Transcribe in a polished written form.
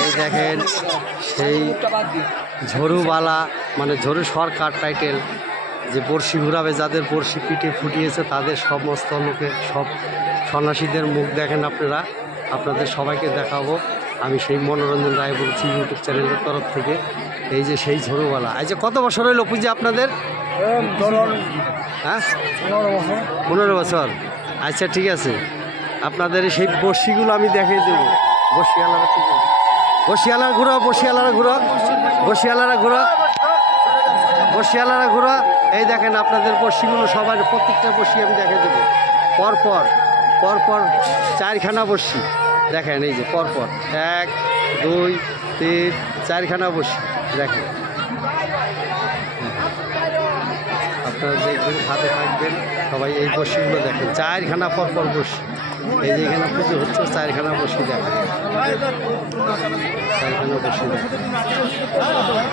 এই দেখেন সেই ঝড়ুবালা মানে ঝড়ু সরকার টাইটেল যে বড়শি ঘুরাবে, যাদের বড়শি পিঠে ফুটিয়েছে তাদের সমস্ত লোকের সব সন্ন্যাসীদের মুখ দেখেন আপনারা। আপনাদের সবাইকে দেখাবো আমি সেই মনোরঞ্জন রায় বলছি ইউটিউব চ্যানেলের তরফ থেকে। এই যে সেই ঝড়ুবালা, এই যে কত বছর হইল পুজো আপনাদের? হ্যাঁ 15 বছর। আচ্ছা ঠিক আছে, আপনাদের সেই বড়শিগুলো আমি দেখিয়ে দেবো। বড়শিয়ালারা ঠিক আছে, বড়শিয়ালারা ঘুরো, বড়শিয়ালারা ঘুরো, বড়শিয়ালারা ঘুরো, বড়শিয়ালারা ঘুরো। এই দেখেন আপনাদের বড়শিগুলো সবার প্রত্যেকটা বড়শি আমি দেখে দেবো পরপর পরপর 4খানা বড়শি দেখেন। এই যে পরপর 1 2 3 4খানা বড়শি দেখেন। আপনারা দেখবেন, সাথে থাকবেন সবাই। এই বড়শিগুলো দেখেন 4খানা পরপর বড়শি। এই যে এখানে পুজো হচ্ছে 4খানা বড়শি দেখেন, 4খানা বড়শি দেখেন।